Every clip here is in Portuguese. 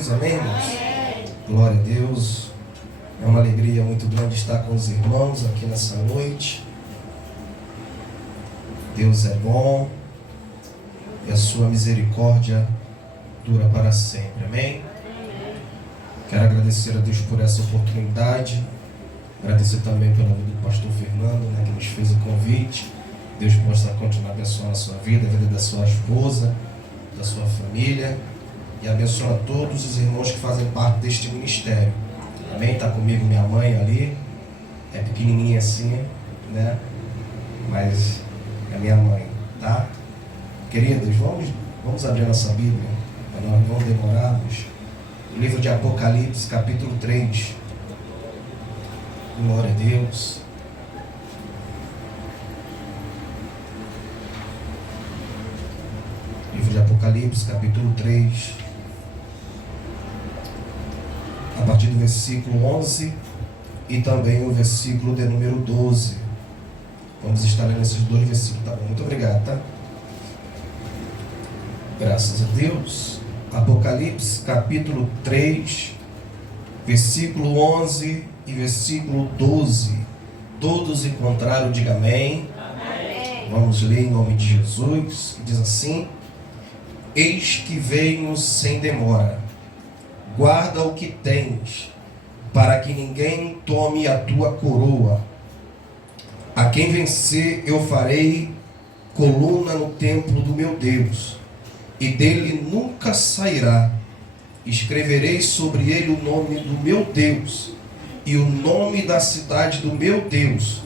Jesus, amém, irmãos? Glória a Deus. É uma alegria muito grande estar com os irmãos aqui nessa noite. Deus é bom e a sua misericórdia dura para sempre, amém? Quero agradecer a Deus por essa oportunidade, agradecer também pela vida do pastor Fernando, que nos fez o convite. Deus possa continuar abençoando a sua vida, a vida da sua esposa, da sua família, e abençoa todos os irmãos que fazem parte deste ministério. Amém? Está comigo minha mãe ali, é pequenininha assim, né? Mas é minha mãe, tá? Queridos, vamos abrir nossa Bíblia, para nós não demorarmos. O livro de Apocalipse, capítulo 3. Glória a Deus. Livro de Apocalipse, capítulo 3. A partir do versículo 11 e também o versículo de número 12. Vamos estar lendo esses dois versículos, tá bom? Muito obrigado, tá? Graças a Deus. Apocalipse, capítulo 3, versículo 11 e versículo 12. Todos encontraram, diga amém. Amém. Vamos ler em nome de Jesus, que diz assim: Eis que venho sem demora. Guarda o que tens, para que ninguém tome a tua coroa. A quem vencer eu farei coluna no templo do meu Deus, e dele nunca sairá. Escreverei sobre ele o nome do meu Deus, e o nome da cidade do meu Deus,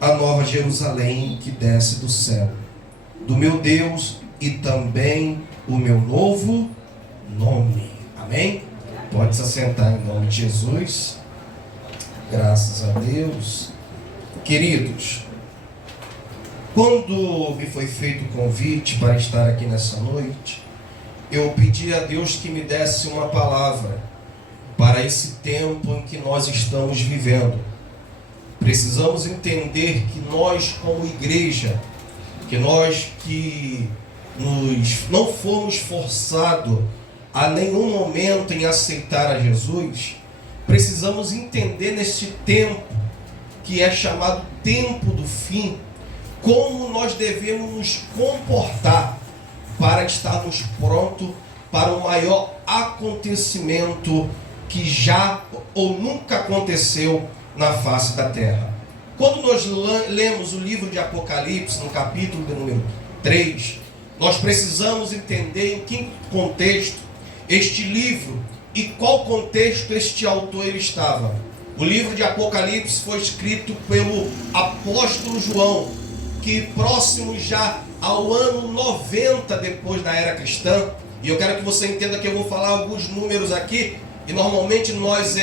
a nova Jerusalém que desce do céu, do meu Deus, e também o meu novo nome. Amém? Pode se assentar em nome de Jesus. Graças a Deus. Queridos, quando me foi feito o convite para estar aqui nessa noite, eu pedi a Deus que me desse uma palavra para esse tempo em que nós estamos vivendo. Precisamos entender que nós, como igreja, que nós que não fomos forçados a nenhum momento em aceitar a Jesus, precisamos entender neste tempo, que é chamado tempo do fim, como nós devemos nos comportar para estarmos prontos para o maior acontecimento que já ou nunca aconteceu na face da terra. Quando nós lemos o livro de Apocalipse, no capítulo de número 3, nós precisamos entender em que contexto este livro e qual contexto este autor ele estava. O livro de Apocalipse foi escrito pelo apóstolo João, que próximo já ao ano 90 depois da era cristã. E eu quero que você entenda que eu vou falar alguns números aqui, e normalmente nós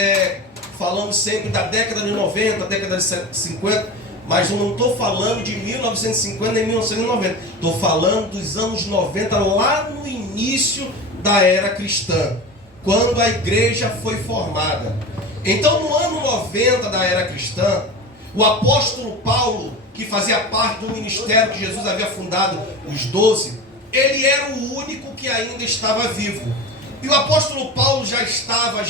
falamos sempre da década de 90, década de 50, mas eu não estou falando de 1950 nem 1990, estou falando dos anos 90, lá no início da era cristã, quando a igreja foi formada. Então, no ano 90 da era cristã, o apóstolo Paulo, que fazia parte do ministério que Jesus havia fundado, os 12, ele era o único que ainda estava vivo. E o apóstolo Paulo já estava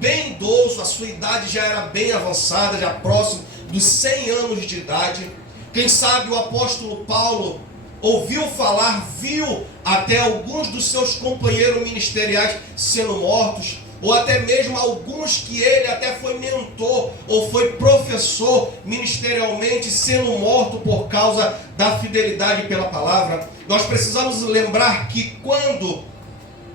bem idoso, a sua idade já era bem avançada, já próximo dos 100 anos de idade. Quem sabe o apóstolo Paulo ouviu falar, viu até alguns dos seus companheiros ministeriais sendo mortos, ou até mesmo alguns que ele até foi mentor ou foi professor ministerialmente sendo morto por causa da fidelidade pela palavra. Nós precisamos lembrar que quando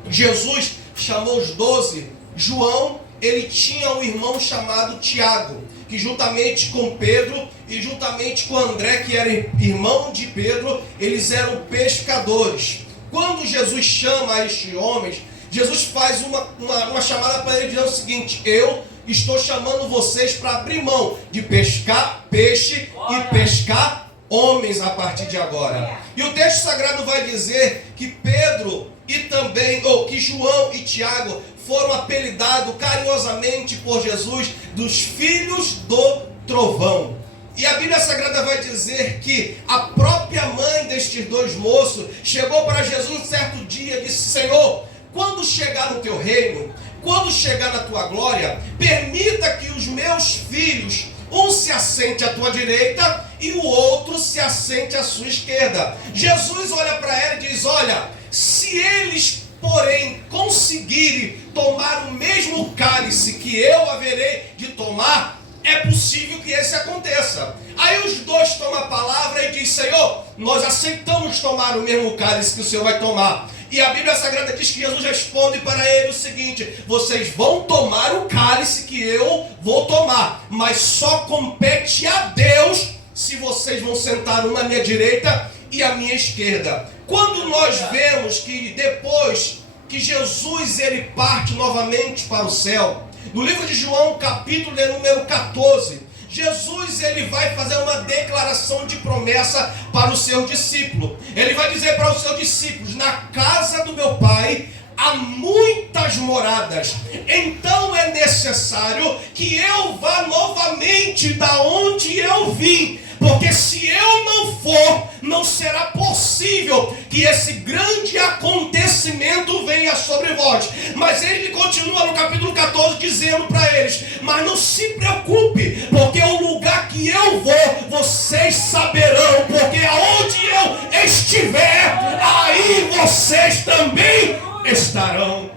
Jesus chamou os 12, João, ele tinha um irmão chamado Tiago, que juntamente com Pedro e juntamente com André, que era irmão de Pedro, eles eram pescadores. Quando Jesus chama estes homens, Jesus faz uma chamada para ele, dizendo o seguinte: eu estou chamando vocês para abrir mão de pescar peixe e pescar homens a partir de agora. E o texto sagrado vai dizer que Pedro e também, que João e Tiago foram apelidados carinhosamente por Jesus dos filhos do trovão. E a Bíblia Sagrada vai dizer que a própria mãe destes dois moços chegou para Jesus um certo dia e disse: Senhor, quando chegar no teu reino, quando chegar na tua glória, permita que os meus filhos, um se assente à tua direita e o outro se assente à sua esquerda. Jesus olha para ela e diz: olha, se eles, porém, conseguirem tomar o mesmo cálice que eu haverei de tomar, é possível que esse aconteça. Aí os dois tomam a palavra e diz: Senhor, nós aceitamos tomar o mesmo cálice que o Senhor vai tomar. E a Bíblia Sagrada diz que Jesus responde para ele o seguinte: vocês vão tomar o cálice que eu vou tomar, mas só compete a Deus se vocês vão sentar uma à minha direita e à minha esquerda. Quando nós vemos que depois que Jesus ele parte novamente para o céu, no livro de João, capítulo de número 14, Jesus ele vai fazer uma declaração de promessa para o seu discípulo. Ele vai dizer para os seus discípulos: na casa do meu Pai há muitas moradas, então é necessário que eu vá novamente da onde eu vim, porque se eu não for, não será possível que esse grande acontecimento venha sobre vós. Mas ele continua no capítulo 14 dizendo para eles: mas não se preocupe, porque o lugar que eu vou, vocês saberão, porque aonde eu estiver, aí vocês também estarão.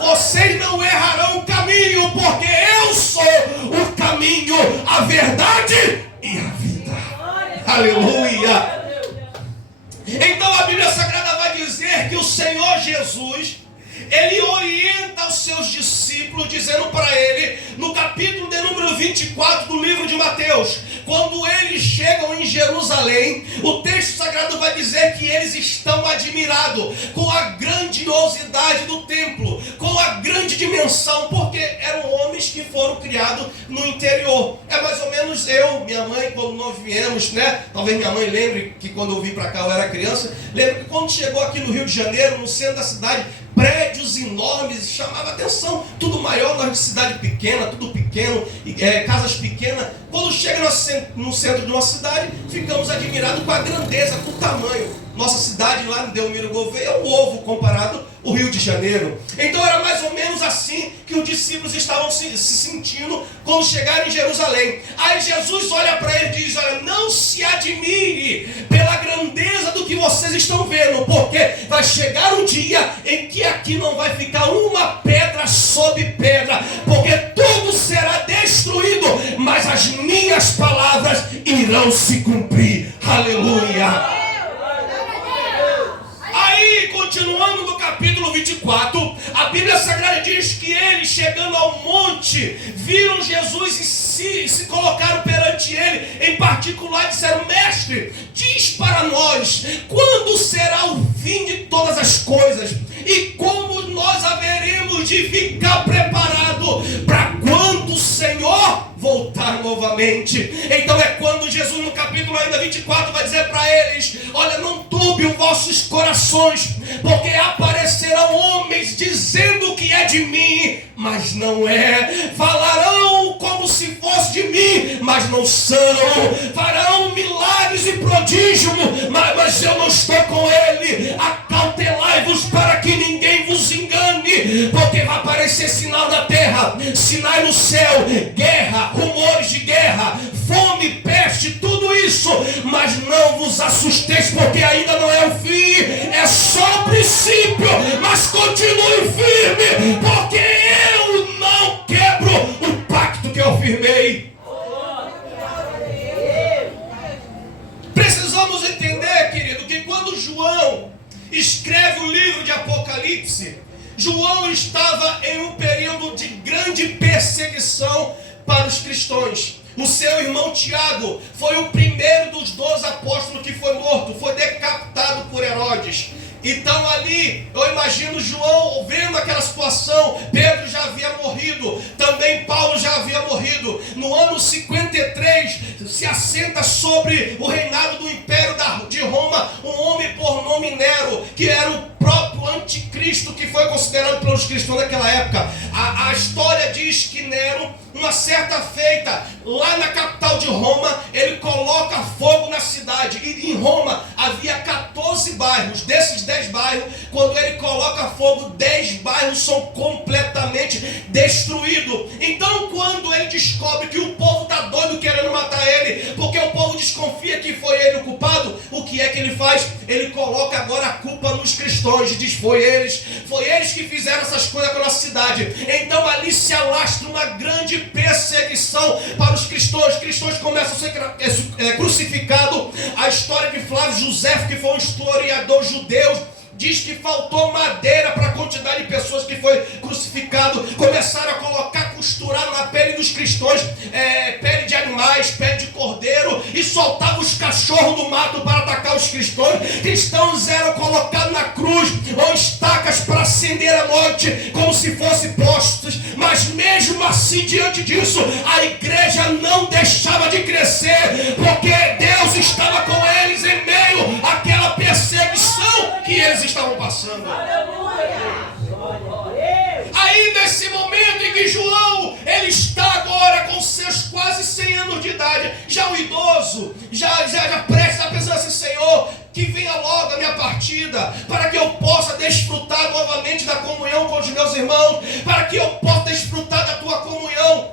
Vocês não errarão o caminho, porque eu sou o caminho, a verdade e a vida. Aleluia! Então a Bíblia Sagrada vai dizer que o Senhor Jesus, ele orienta os seus discípulos, dizendo para ele, no capítulo de número 24 do livro de Mateus, quando eles chegam em Jerusalém, o texto sagrado vai dizer que eles estão admirados com a grandiosidade do templo, com a grande dimensão, porque eram homens que foram criados no interior. É mais ou menos eu, minha mãe, quando nós viemos, né? Talvez minha mãe lembre que quando eu vim para cá eu era criança. Lembro que quando chegou aqui no Rio de Janeiro, no centro da cidade, prédios enormes, chamava atenção, tudo maior, nós de cidade pequena, tudo pequeno, casas pequenas. Quando chega no centro de uma cidade, ficamos admirados com a grandeza, com o tamanho. Nossa cidade lá em Delmiro Gouveia é um ovo comparado ao Rio de Janeiro. Então era mais ou menos assim que os discípulos estavam se sentindo quando chegaram em Jerusalém. Aí Jesus olha para ele e diz: olha, não se admire pela grandeza do que vocês estão vendo, porque vai chegar um dia em que aqui não vai ficar uma pedra sobre pedra, porque tudo será destruído, mas as minhas palavras irão se cumprir. Aleluia! Aí, continuando no capítulo 24, a Bíblia Sagrada diz que eles, chegando ao monte, viram Jesus e se colocaram perante ele, em particular disseram: mestre, diz para nós, quando será o fim de todas as coisas? E como nós haveremos de ficar preparados para quando o Senhor voltar novamente? Então é quando Jesus, no capítulo ainda 24, vai dizer para eles: olha, não turbe os vossos corações, porque aparecerão homens dizendo que é de mim, mas não é. Falarão como se fosse de mim, mas não são. Farão milagres e prodígios, mas eu não estou com ele. Acautelai-vos para que ninguém vos engane, porque vai aparecer sinal na terra, sinais no céu, guerra, rumores de guerra, fome, peste, tudo isso. Mas não vos assusteis, porque ainda não é o fim, é só o princípio. Mas continue firme, porque eu não quebro o pacto que eu firmei. Precisamos entender, querido, que quando João escreve o livro de Apocalipse, João estava em um período de grande perseguição para os cristãos. O seu irmão Tiago foi o primeiro dos 12 apóstolos que foi morto, foi decapitado por Herodes. Então ali, eu imagino João vendo aquela situação. Pedro já havia morrido, também Paulo já havia morrido. No ano 53, se assenta sobre o reinado do Império de Roma um homem por nome Nero, que era o próprio anticristo que foi considerado pelos cristãos naquela época. A história diz que Nero, uma certa feita, lá na capital de Roma, ele coloca fogo na cidade. E em Roma havia 14 12 bairros. Desses 10 bairros, quando ele coloca fogo, 10 bairros são completamente destruídos. Então, quando ele descobre que o povo está doido querendo matar ele, porque o povo desconfia que foi ele o culpado, o que é que ele faz? Ele coloca agora a culpa nos cristãos e diz: foi eles que fizeram essas coisas com a nossa cidade. Então ali se alastra uma grande perseguição para os cristãos. Os cristãos começam a ser crucificados. A história de Flávio Josefo, que foi um historiador judeu, diz que faltou madeira para a quantidade de pessoas que foi crucificado. Começaram a colocar, costurar na pele dos cristãos, pele de animais, pele de cordeiro, e soltavam os cachorros do mato para atacar os cristãos. Cristãos eram colocados na cruz ou estacas para acender a morte, como se fossem postos. Mas mesmo assim, diante disso, a igreja não deixava de crescer, porque Deus estava com eles em meio àquela perseguição que eles estavam passando. Aí nesse momento em que João, ele está agora com seus quase 100 anos de idade, já um idoso, já prestes a pensar assim: Senhor, que venha logo a minha partida, para que eu possa desfrutar novamente da comunhão com os meus irmãos, para que eu possa desfrutar da tua comunhão,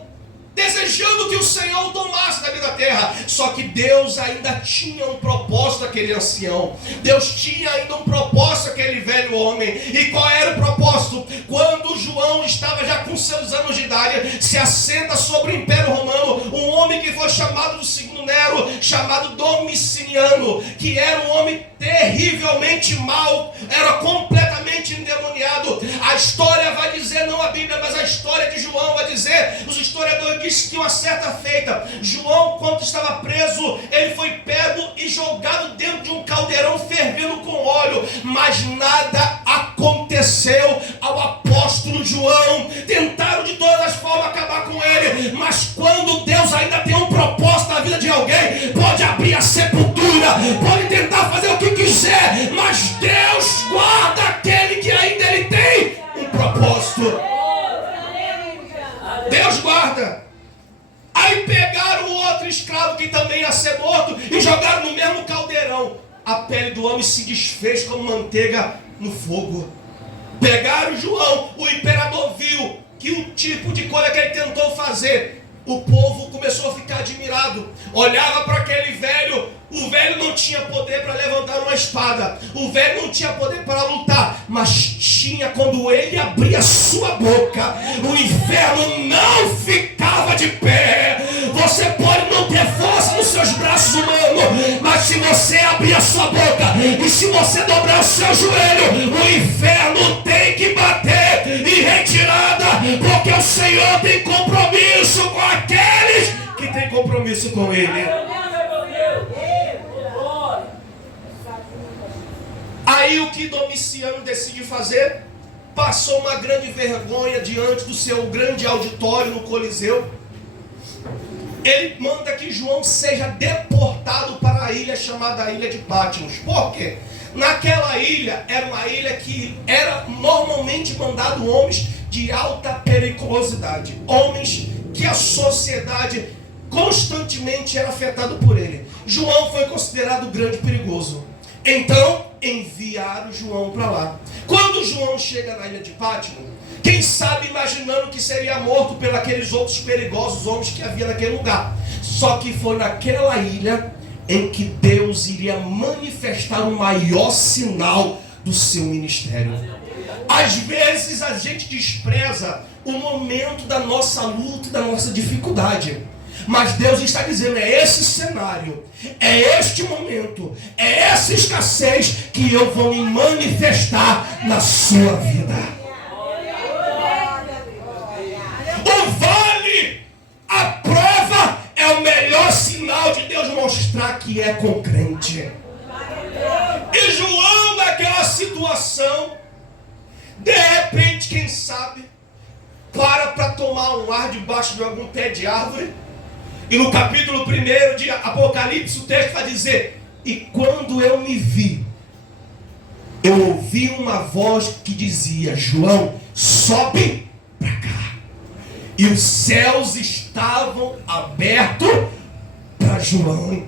desejando que o Senhor o tomasse da vida da terra. Só que Deus ainda tinha um propósito aquele ancião. Deus tinha ainda um propósito aquele velho homem. E qual era o propósito? Quando João estava já com seus anos de idade, se assenta sobre o Império Romano um homem que foi chamado do segundo Nero, chamado Domiciano, que era um homem terrivelmente mau, era completamente endemoniado. A história vai dizer, não a Bíblia, mas a história de João vai dizer, os historiadores dizem que uma certa feita, João, quando estava preso, ele foi pego e jogado dentro de um caldeirão fervendo com óleo, mas nada aconteceu ao apóstolo João. Tentaram de todas as formas acabar com ele, mas quando Deus ainda tem um propósito na vida de alguém, pode abrir a sepultura, pode tentar fazer o que quiser, mas Deus guarda aquele que ainda ele tem um propósito. Deus guarda. Aí pegaram o outro escravo que também ia ser morto e jogaram no mesmo caldeirão. A pele do homem se desfez como manteiga no fogo. Pegaram João, o imperador viu que o tipo de coisa que ele tentou fazer, o povo começou a ficar admirado. Olhava para aquele velho, o velho não tinha poder para levantar uma espada, o velho não tinha poder para lutar, mas tinha, quando ele abria sua boca, o inferno não ficava de pé. Você pode não ter força nos seus braços humanos, mas se você abrir a sua boca e se você dobrar o seu joelho, o inferno tem que bater em retirada, porque o Senhor tem compromisso com aqueles que têm compromisso com Ele. Aí o que Domiciano decide fazer? Passou uma grande vergonha diante do seu grande auditório no Coliseu. Ele manda que João seja deportado para a ilha chamada Ilha de Patmos. Por quê? Naquela ilha, era uma ilha que era normalmente mandado homens de alta periculosidade, homens que a sociedade constantemente era afetada por ele. João foi considerado grande perigoso. Então enviaram João para lá. Quando João chega na ilha de Patmos, quem sabe imaginando que seria morto pelos aqueles outros perigosos homens que havia naquele lugar. Só que foi naquela ilha em que Deus iria manifestar o maior sinal do seu ministério. Às vezes a gente despreza o momento da nossa luta e da nossa dificuldade. Mas Deus está dizendo, é esse cenário, é este momento, é essa escassez que eu vou me manifestar na sua vida. O vale, a prova é o melhor sinal de Deus mostrar que é com crente. E João, naquela situação, de repente, quem sabe, para tomar um ar debaixo de algum pé de árvore. E no capítulo 1 de Apocalipse, o texto vai dizer: e quando eu me vi, eu ouvi uma voz que dizia: João, sobe para cá. E os céus estavam abertos para João.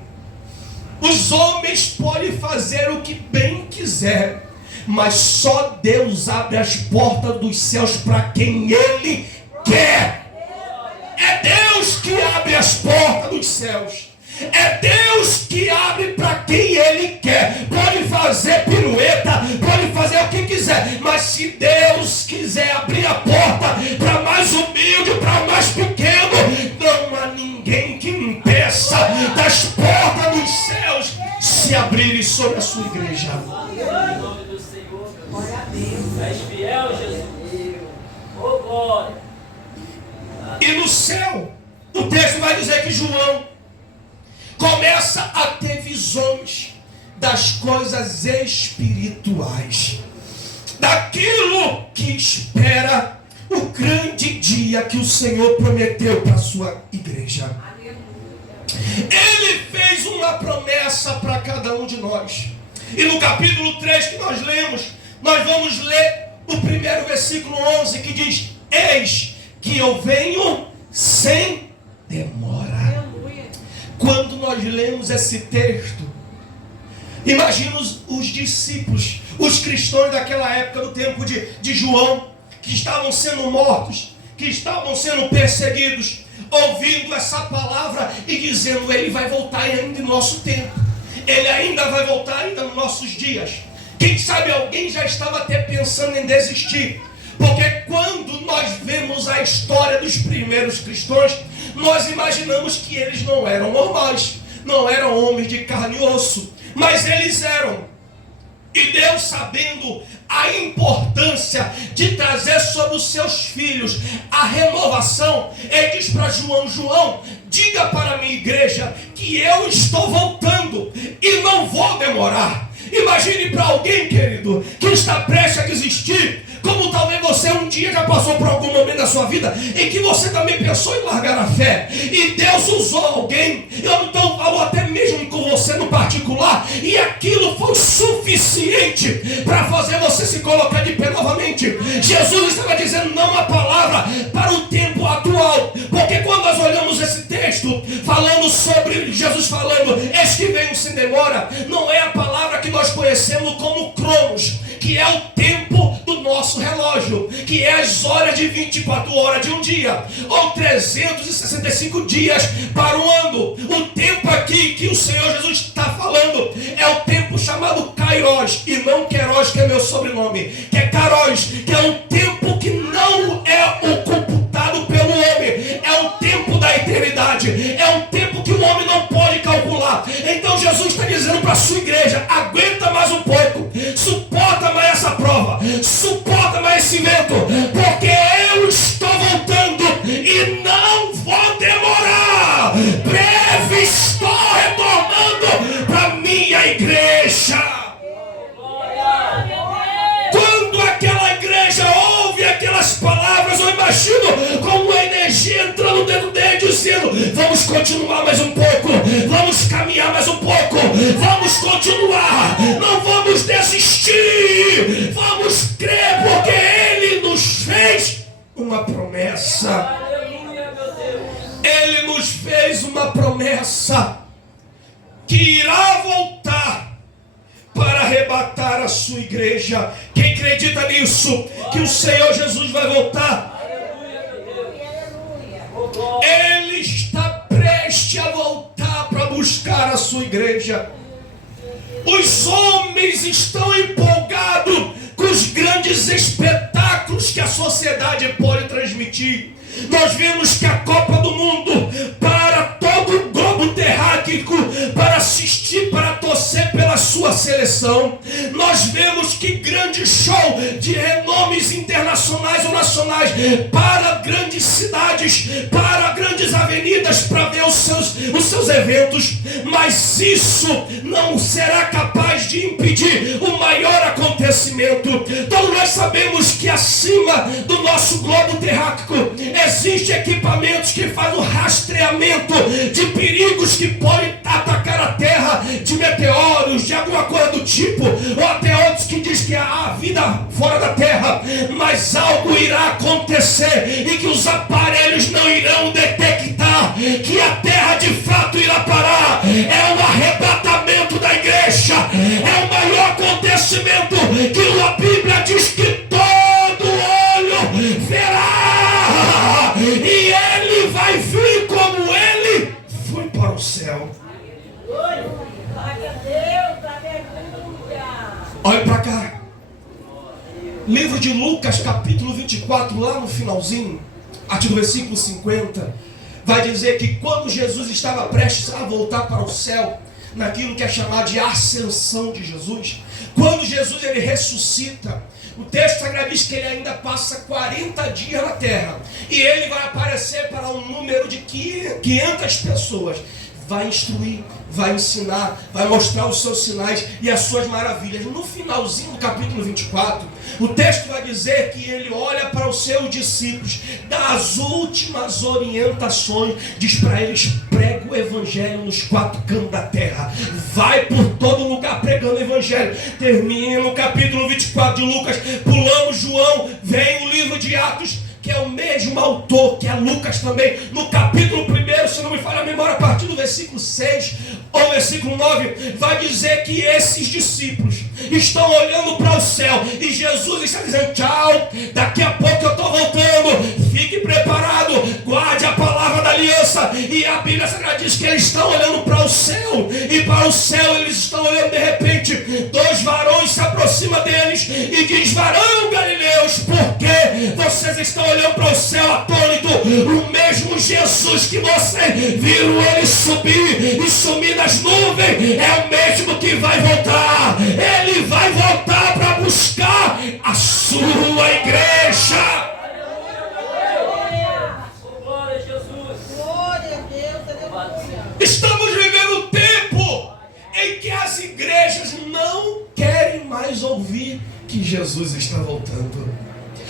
Os homens podem fazer o que bem quiser, mas só Deus abre as portas dos céus para quem Ele quer. É Deus que abre as portas dos céus. É Deus que abre para quem Ele quer. Pode fazer pirueta, pode fazer o que quiser, mas se Deus quiser abrir a porta para mais humilde, para mais pequeno, não há ninguém que impeça das portas dos céus se abrirem sobre a sua igreja. Em nome do Senhor, glória a Deus. És fiel, Jesus. Oh, glória. E no céu, o texto vai dizer que João começa a ter visões das coisas espirituais, daquilo que espera o grande dia que o Senhor prometeu para a sua igreja. Ele fez uma promessa para cada um de nós. E no capítulo 3 que nós lemos, nós vamos ler o primeiro versículo 11, que diz: eis que eu venho sem demora. Quando nós lemos esse texto, imagina os discípulos, os cristãos daquela época, no tempo de João, que estavam sendo mortos, que estavam sendo perseguidos, ouvindo essa palavra e dizendo: ele vai voltar ainda em nosso tempo, ele ainda vai voltar ainda nos nossos dias. Quem sabe alguém já estava até pensando em desistir, porque quando nós vemos a história dos primeiros cristãos, nós imaginamos que eles não eram normais, não eram homens de carne e osso, mas eles eram. E Deus, sabendo a importância de trazer sobre os seus filhos a renovação, Ele diz para João: João, diga para a minha igreja que eu estou voltando e não vou demorar. Imagine para alguém, querido, que está prestes a desistir, como talvez você um dia já passou por algum momento da sua vida em que você também pensou em largar a fé, e Deus usou alguém, eu então falo até mesmo com você no particular, e aquilo foi suficiente para fazer você se colocar de pé novamente. Jesus estava dizendo não a palavra para o tempo atual, porque quando nós olhamos esse texto falando sobre Jesus falando, eis que venho sem demora, não é a palavra que nós conhecemos como cronos, que é o tempo do nosso relógio, que é as horas de 24 horas de um dia, ou 365 dias para um ano. O tempo aqui que o Senhor Jesus está falando é o tempo chamado Kairos, e não Queiroz, que é meu sobrenome, que é Kairos, que é um tempo que não é o computado pelo homem, é o tempo da eternidade, é um tempo que o homem não pode calcular. Então Jesus está dizendo para a sua igreja: aguenta mais um pouco, suporta mais essa prova, suporta mais esse vento, porque eu estou voltando e não vou demorar. Breve estou retornando para minha igreja. Quando aquela igreja ouve aquelas palavras, eu imagino com uma energia entrando dentro dele, dizendo: vamos continuar mais um pouco, vamos caminhar mais um pouco, vamos continuar, não vamos desistir, vamos crer, porque Ele nos fez uma promessa. Ele nos fez uma promessa que irá voltar para arrebatar a sua igreja. Quem acredita nisso? Que o Senhor Jesus vai voltar. Ele está prestes a voltar para buscar a sua igreja. Os homens estão empolgados com os grandes espetáculos que a sociedade pode transmitir. Nós vemos que a Copa do Mundo, para todo o globo terráqueo, para assistir, para torcer pela sua seleção, nós vemos que grande show de renomes internacionais ou nacionais, para grandes cidades, para grandes avenidas, para ver os seus eventos, mas isso não será capaz de impedir o maior acontecimento. Todos nós sabemos que acima do nosso globo terráqueo existem equipamentos que fazem o rastreamento de perigos que podem atacar a Terra, de meteoros, de alguma coisa do tipo, ou até outros que dizem que há vida fora da Terra, mas algo irá acontecer e que os aparelhos não irão detectar que a Terra de fato irá parar. É um arrebatamento acontecimento que a Bíblia diz que todo olho verá, e ele vai vir como ele foi para o céu. Olha para cá. Livro de Lucas, capítulo 24, lá no finalzinho, aqui no versículo 50, vai dizer que quando Jesus estava prestes a voltar para o céu, naquilo que é chamado de ascensão de Jesus, quando Jesus ele ressuscita, o texto sagrado diz que ele ainda passa 40 dias na terra, e ele vai aparecer para um número de 500 pessoas, vai instruir, vai ensinar, vai mostrar os seus sinais e as suas maravilhas. No finalzinho do capítulo 24, o texto vai dizer que ele olha para os seus discípulos, dá as últimas orientações, diz para eles: prega o evangelho nos 4 cantos da terra, vai por todo lugar pregando o evangelho. Termina no capítulo 24 de Lucas, pulamos João, vem o livro de Atos, que é o mesmo autor, que é Lucas também, no capítulo 1, se não me falha a memória, a partir do versículo 6 ou versículo 9, vai dizer que esses discípulos estão olhando para o céu, e Jesus está dizendo: tchau, daqui a pouco eu estou voltando, fique preparado, guarde a palavra da aliança. E a Bíblia Sagrada diz que eles estão olhando para o céu, e para o céu eles estão olhando. De repente, 2 varões se aproximam deles e diz: varão galileus, por que vocês estão olhando para o céu atônito? O mesmo Jesus que vocês viram ele subir e sumir nas nuvens é o mesmo que vai voltar. Ele vai voltar para buscar a sua igreja. Estamos vivendo um tempo em que as igrejas não querem mais ouvir que Jesus está voltando.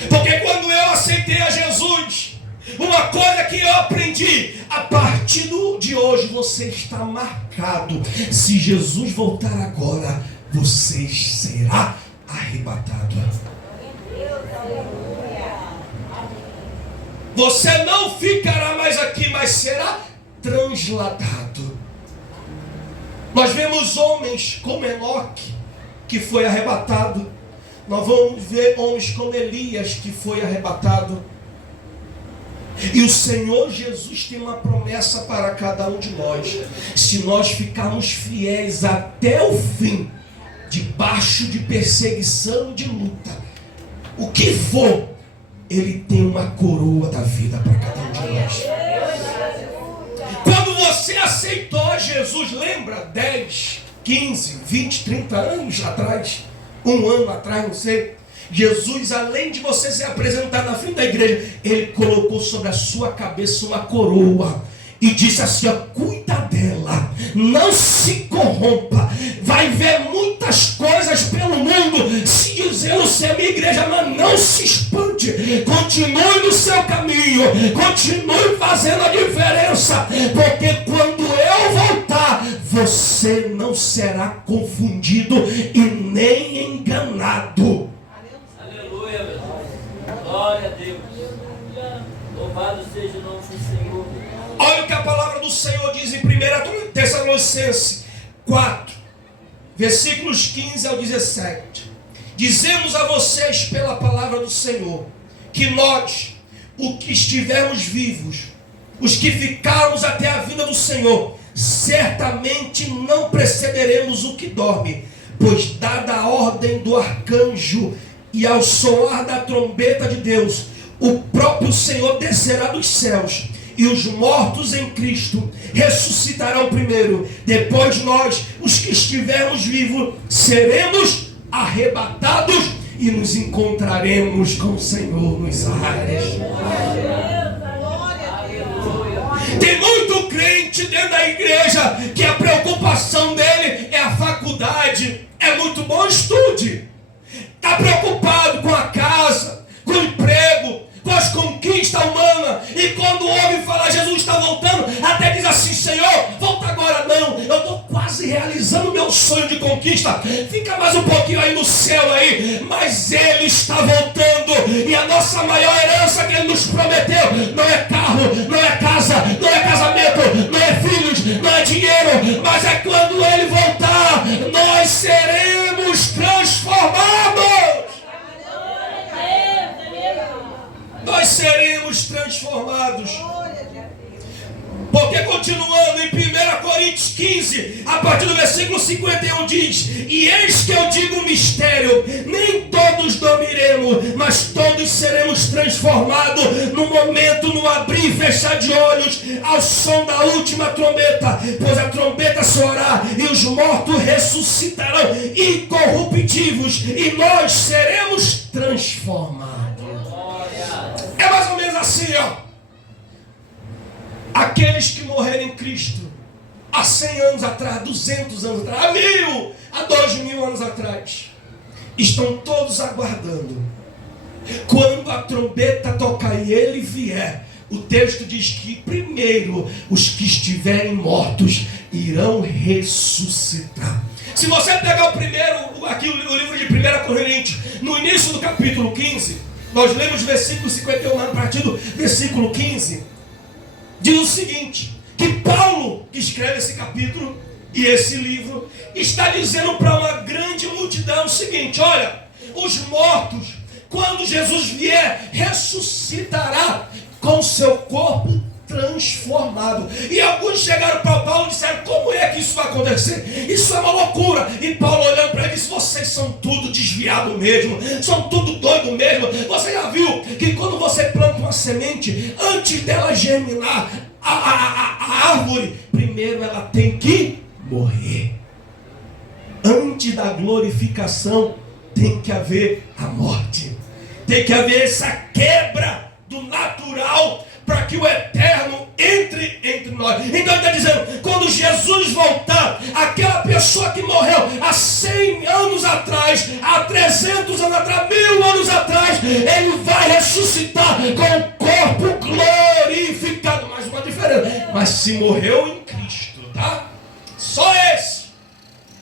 Porque quando eu aceitei a Jesus, uma coisa que eu aprendi: a partir de hoje você está marcado. Se Jesus voltar agora, você será arrebatado. Você não ficará mais aqui, mas será transladado. Nós vemos homens como Enoque, que foi arrebatado. Nós vamos ver homens como Elias, que foi arrebatado. E o Senhor Jesus tem uma promessa para cada um de nós. Se nós ficarmos fiéis até o fim, debaixo de perseguição, de luta, o que for, Ele tem uma coroa da vida para cada um de nós. Quando você aceitou Jesus, lembra? 10, 15, 20, 30 anos atrás, 1 ano atrás, não sei, Jesus, além de você ser apresentado na frente da igreja, Ele colocou sobre a sua cabeça uma coroa e disse assim: ó, cuida dela, não se corrompa. Vai ver muitas coisas pelo mundo se dizendo ser minha igreja, mas não se espante. Continue no seu caminho, continue fazendo a diferença, porque quando eu voltar, você não será confundido e nem enganado. Aleluia, meu Deus. Glória a Deus. Louvado seja o nome do Senhor. Olha o que a palavra do Senhor diz em 1 Tessalonicenses 4, versículos 15 ao 17. Dizemos a vocês pela palavra do Senhor, que nós, os que estivermos vivos, os que ficarmos até a vinda do Senhor, certamente não precederemos o que dorme, pois dada a ordem do arcanjo e ao soar da trombeta de Deus, o próprio Senhor descerá dos céus, e os mortos em Cristo ressuscitarão primeiro. Depois nós, os que estivermos vivos, seremos arrebatados e nos encontraremos com o Senhor nos ares. Tem muito crente dentro da igreja que a preocupação dele é a faculdade. É muito bom, estude. Está preocupado com a casa, com o emprego, com as conquistas humanas. E quando ouve falar Jesus está voltando, até diz assim: Senhor, volta agora. Não, eu estou quase realizando meu sonho de conquista. Fica mais um pouquinho aí no céu aí. Mas Ele está voltando, e a nossa maior herança que Ele nos prometeu não é carro, não é casa, não é casamento, não é filhos, não é dinheiro, mas é quando Ele voltar, nós seremos transformados. continuando em 1 Coríntios 15, a partir do versículo 51 diz: e eis que eu digo um mistério, nem todos dormiremos, mas todos seremos transformados no momento, no abrir e fechar de olhos, ao som da última trombeta, pois a trombeta soará e os mortos ressuscitarão incorruptíveis e nós seremos transformados. É mais ou menos assim, ó. Aqueles que morreram em Cristo há 100 anos atrás, 200 anos atrás, há 1000, há 2000 anos atrás, estão todos aguardando. Quando a trombeta tocar e ele vier, o texto diz que primeiro os que estiverem mortos irão ressuscitar. Se você pegar o primeiro, aqui o livro de 1 Coríntios, no início do capítulo 15, nós lemos o versículo 51, a partir do versículo 15, diz o seguinte, que Paulo, que escreve esse capítulo e esse livro, está dizendo para uma grande multidão o seguinte: olha, os mortos, quando Jesus vier, ressuscitará com seu corpo transformado. E alguns chegaram para Paulo e disseram: como é que isso vai acontecer? Isso é uma loucura. E Paulo, olhando para ele, disse: vocês são tudo desviado mesmo, são tudo doido mesmo. Você já viu que quando você planta uma semente, antes dela germinar, a árvore, primeiro ela tem que morrer. Antes da glorificação tem que haver a morte, tem que haver essa quebra do natural para que o eterno entre nós. Então ele está dizendo, quando Jesus voltar, aquela pessoa que morreu há 100 anos atrás, há 300 anos atrás, 1000 anos atrás, ele vai ressuscitar com o corpo glorificado. Mais uma diferença, mas se morreu em Cristo, tá? Só esse.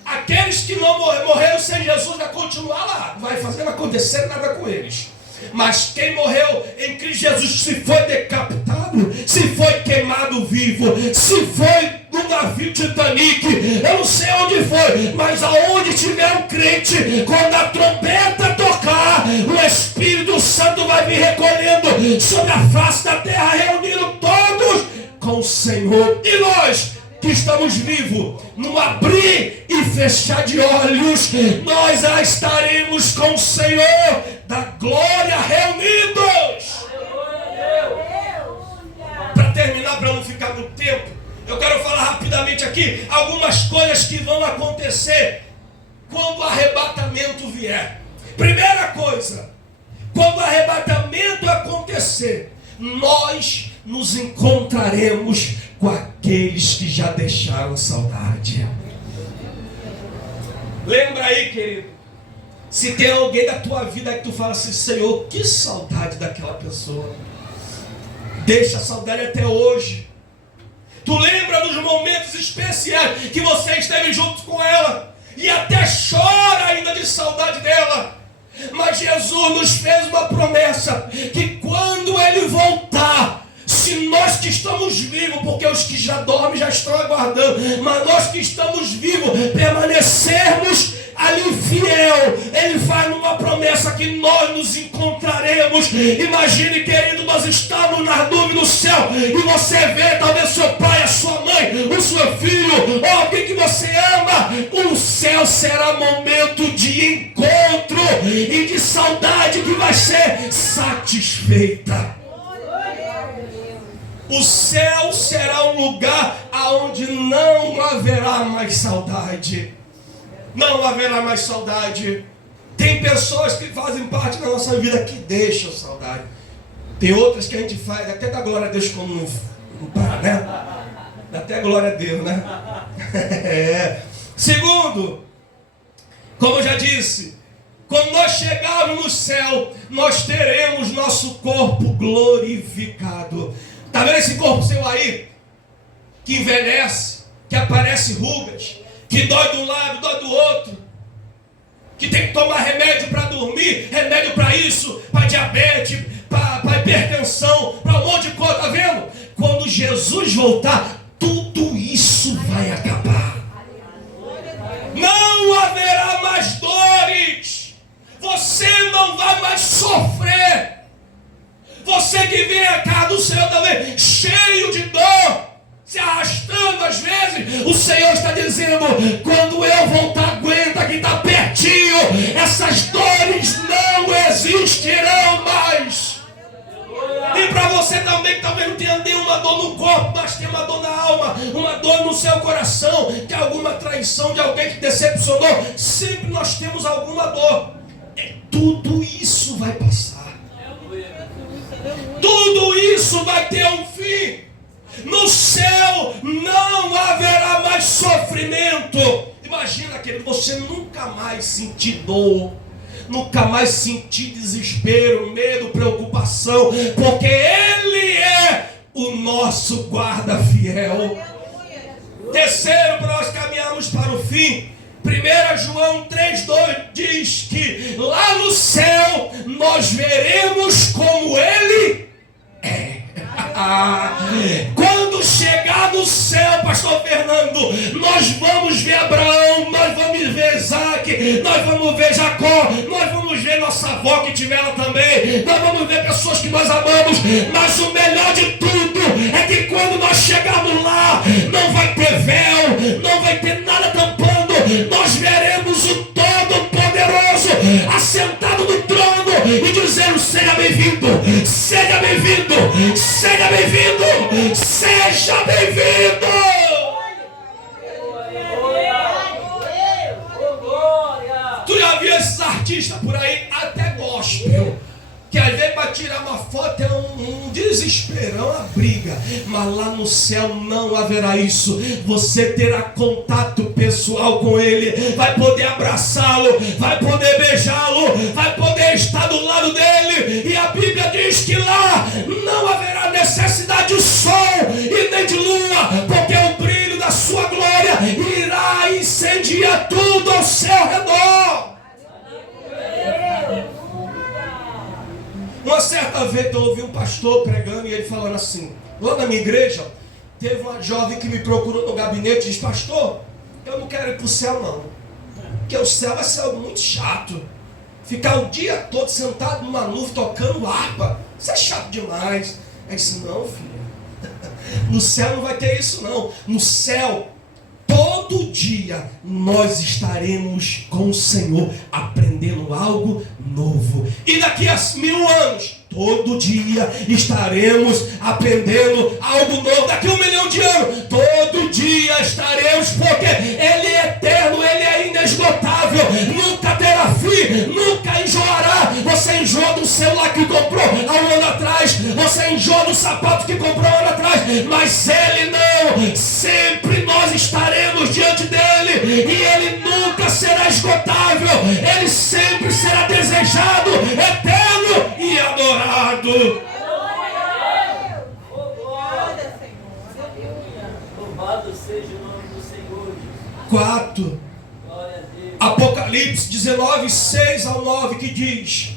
Aqueles que não morreram sem Jesus vai continuar lá, vai fazendo acontecer nada com eles. Mas quem morreu em Cristo Jesus, se foi decapitado, se foi queimado vivo, se foi no navio Titanic, eu não sei onde foi, mas aonde tiver um crente, quando a trombeta tocar, o Espírito Santo vai vir recolhendo sobre a face da terra, reunindo todos com o Senhor. E nós que estamos vivos, no abrir e fechar de olhos, nós já estaremos com o Senhor da glória reunidos. Para terminar, para não ficar muito tempo, eu quero falar rapidamente aqui algumas coisas que vão acontecer quando o arrebatamento vier. Primeira coisa, quando o arrebatamento acontecer, nós nos encontraremos com aqueles que já deixaram saudade. Lembra aí, querido, se tem alguém da tua vida que tu fala assim: Senhor, que saudade daquela pessoa. Deixa a saudade até hoje. Tu lembra dos momentos especiais que você esteve junto com ela e até chora ainda de saudade dela. Mas Jesus nos fez uma promessa que quando Ele voltar, se nós que estamos vivos, porque os que já dormem já estão aguardando, mas nós que estamos vivos, permanecermos ali fiel, Ele faz uma promessa que nós nos encontraremos. Imagine, querido, nós estamos nas nuvens do céu e você vê talvez seu pai, a sua mãe, o seu filho, ou alguém que você ama. O céu será momento de encontro e de saudade que vai ser satisfeita. O céu será um lugar onde não haverá mais saudade. Não haverá mais saudade. Tem pessoas que fazem parte da nossa vida que deixam saudade. Tem outras que a gente faz, até dá glória a Deus quando não para, né? Dá até glória a Deus, né? Segundo, como eu já disse, quando nós chegarmos no céu, nós teremos nosso corpo glorificado. Está vendo esse corpo seu aí? Que envelhece, que aparece rugas, que dói de um lado, dói do outro, que tem que tomar remédio para dormir, remédio para isso, para diabetes, para hipertensão, para um monte de coisa, está vendo? Quando Jesus voltar, tudo isso vai acabar. Não haverá mais dores, você não vai mais sofrer. Você que vem a casa do Senhor também cheio de dor, se arrastando às vezes. O Senhor está dizendo: quando eu voltar, aguenta que está pertinho. Essas dores não existirão mais. E para você também que talvez não tenha nenhuma dor no corpo, mas tem uma dor na alma, uma dor no seu coração, que é alguma traição de alguém que decepcionou, sempre nós temos alguma dor. Tudo isso vai passar. Tudo isso vai ter um fim. No céu não haverá mais sofrimento. Imagina, querido, você nunca mais sentir dor, nunca mais sentir desespero, medo, preocupação, porque Ele é o nosso guarda fiel. Terceiro, para nós caminharmos para o fim, 1 João 3,2 diz que lá no céu nós veremos como Ele é. Quando chegar no céu, pastor Fernando, nós vamos ver Abraão, nós vamos ver Isaac, nós vamos ver Jacó, nós vamos ver nossa avó que tiver ela também, nós vamos ver pessoas que nós amamos, mas o melhor de tudo é que quando nós chegarmos lá, não vai ter véu, não vai ter nada tampando, nós veremos o Todo-Poderoso assentado no trono e dizendo: seja bem-vindo, seja bem-vindo, seja bem-vindo, seja bem-vindo. Tu já viu esses artistas por aí, até gospel, que às vezes para tirar uma foto é um desespero, é uma briga, mas lá no céu não haverá isso. Você terá contato pessoal com Ele, vai poder abraçá-lo, vai poder beijá-lo, vai poder estar do lado dele. E a Bíblia diz que lá não haverá necessidade de sol e nem de lua, porque o brilho da sua glória irá incendiar tudo ao seu redor. Uma certa vez eu ouvi um pastor pregando e ele falando assim: lá na minha igreja teve uma jovem que me procurou no gabinete e disse: pastor, eu não quero ir para o céu não, porque o céu vai ser algo muito chato, ficar o dia todo sentado numa nuvem tocando harpa, isso é chato demais. Eu disse: não, filha, no céu não vai ter isso não. No céu todo dia nós estaremos com o Senhor, aprendendo algo novo. E daqui a 1000 anos, todo dia estaremos aprendendo algo novo. Daqui a 1 milhão de anos, todo dia estaremos, porque Ele é eterno, Ele é inesgotável, nunca terá fim, nunca enjoará. Você enjoa do celular que comprou há um ano atrás, você enjoa do sapato que comprou há um ano atrás, mas Ele não. Sempre nós estaremos diante dEle, e Ele nunca será esgotável, Ele sempre será desejado, eterno e adorado. Louvado seja o nome do Senhor. 4. Apocalipse 19, 6 ao 9, que diz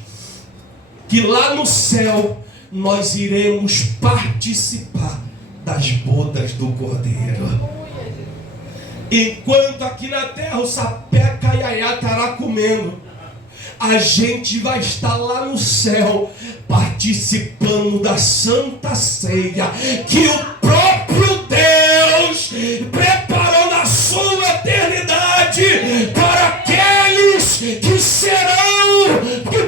que lá no céu nós iremos participar das bodas do Cordeiro. Enquanto aqui na terra o sapeca e a iaiá estará comendo, a gente vai estar lá no céu participando da Santa Ceia que o próprio Deus preparou na sua eternidade para aqueles que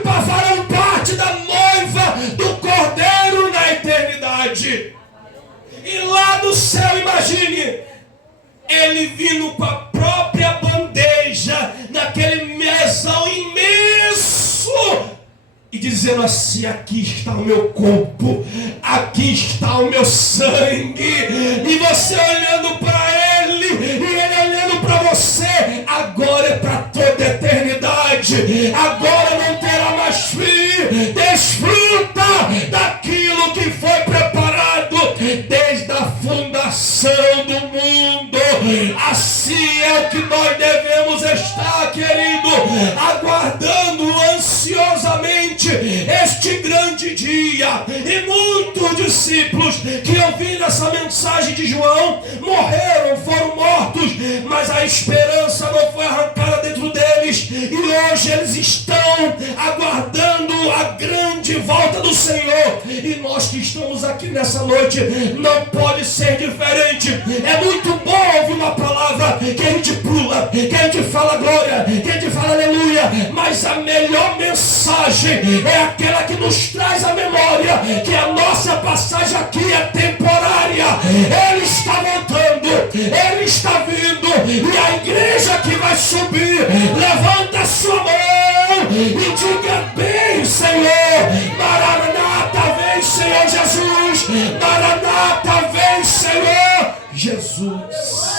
farão parte da noiva do Cordeiro na eternidade. E lá no céu, imagine, Ele vindo com a própria bandeja, naquele mesão imenso, e dizendo assim: aqui está o meu corpo, aqui está o meu sangue. E você olhando para Ele, e Ele olhando para você. Agora é para toda a eternidade, agora não terá mais fim. Desfruta daquilo que foi preparado desde a fundação do mundo. Assim é o que nós devemos estar, querido, aguardando ansiosamente este grande dia. E muitos discípulos que ouviram essa mensagem de João morreram, foram mortos, mas a esperança não foi arrancada dentro deles. e hoje eles estão aguardando a grande volta do Senhor. E nós que estamos aqui nessa noite, não pode ser diferente. É muito bom ouvir uma palavra que a gente pula, que a gente fala glória, que a gente fala aleluia, mas a melhor mensagem é aquela que nos traz a memória que a nossa passagem aqui é temporária. Ele está voltando, Ele está vindo, e a igreja que vai subir, levanta a sua mão e diga bem, Senhor, Maranata, vem Senhor Jesus, Maranata, vem Senhor Jesus.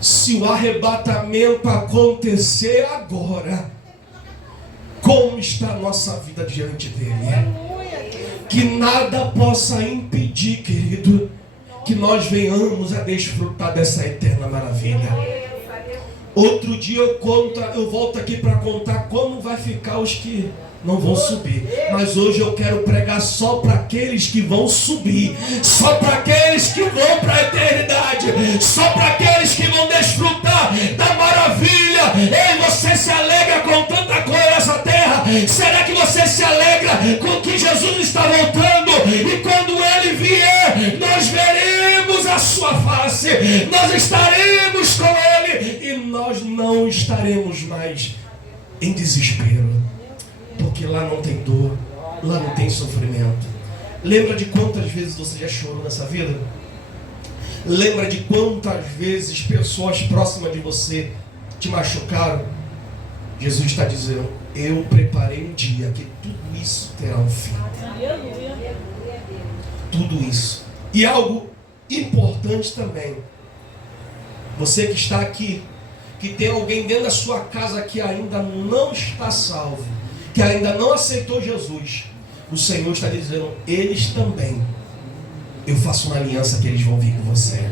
Se o arrebatamento acontecer agora, como está a nossa vida diante dele? Que nada possa impedir, querido, que nós venhamos a desfrutar dessa eterna maravilha. Outro dia eu volto aqui para contar como vai ficar os que não vão subir. Mas hoje eu quero pregar só para aqueles que vão subir, só para aqueles que vão para a eternidade, só para aqueles que vão desfrutar da maravilha. Ei, você se alegra com tanta coisa nessa terra? Será que você se alegra com que Jesus está voltando? E quando Ele vier, nós veremos a sua face, nós estaremos com Ele, e nós não estaremos mais em desespero, porque lá não tem dor, lá não tem sofrimento. Lembra de quantas vezes você já chorou nessa vida? Lembra de quantas vezes pessoas próximas de você te machucaram? Jesus está dizendo: eu preparei um dia que tudo isso terá um fim. Tudo isso. E algo importante também, você que está aqui, que tem alguém dentro da sua casa que ainda não está salvo, que ainda não aceitou Jesus, o Senhor está dizendo: eles também, eu faço uma aliança que eles vão vir com você.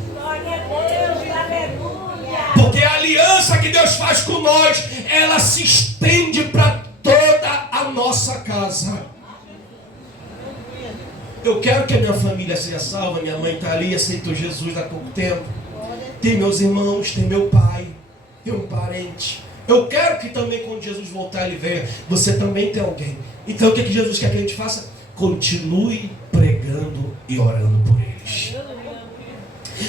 Porque a aliança que Deus faz com nós, ela se estende para toda a nossa casa. Eu quero que a minha família seja salva. Minha mãe está ali, aceitou Jesus há pouco tempo. Tem meus irmãos, tem meu pai, tem um parente. Eu quero que também quando Jesus voltar ele venha, você também tem alguém. Então o que Jesus quer que a gente faça? Continue pregando e orando por eles.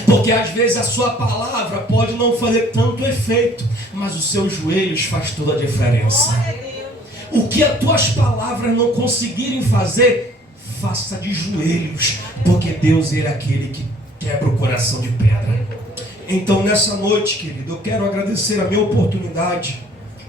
Porque às vezes a sua palavra pode não fazer tanto efeito, mas os seus joelhos faz toda a diferença. O que as tuas palavras não conseguirem fazer, faça de joelhos, porque Deus, Ele é aquele que quebra o coração de pedra. Então nessa noite, querido, eu quero agradecer a minha oportunidade.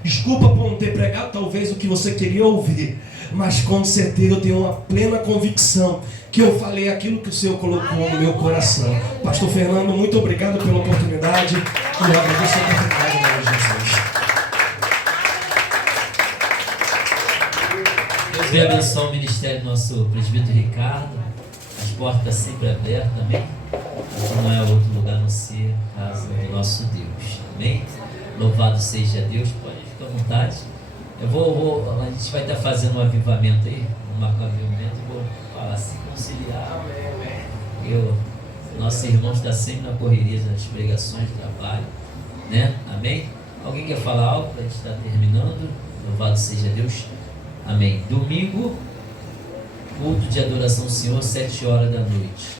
Desculpa por não ter pregado talvez o que você queria ouvir, mas com certeza eu tenho uma plena convicção que eu falei aquilo que o Senhor colocou no meu coração. Pastor Fernando, muito obrigado pela oportunidade, e eu agradeço a oportunidade em nome de Jesus. Deus vai abençoar o ministério do nosso presbítero Ricardo. As portas sempre abertas, amém? Não é outro lugar a não ser a casa do nosso Deus, amém? Louvado seja Deus, pode ficar à vontade. A gente vai estar fazendo um avivamento aí, um avivamento, vou falar assim, conciliar. Nosso irmão está sempre na correria das pregações, trabalho, né? Amém? Alguém quer falar algo para a gente estar terminando? Louvado seja Deus, amém. Domingo, culto de adoração ao Senhor, 7 horas da noite.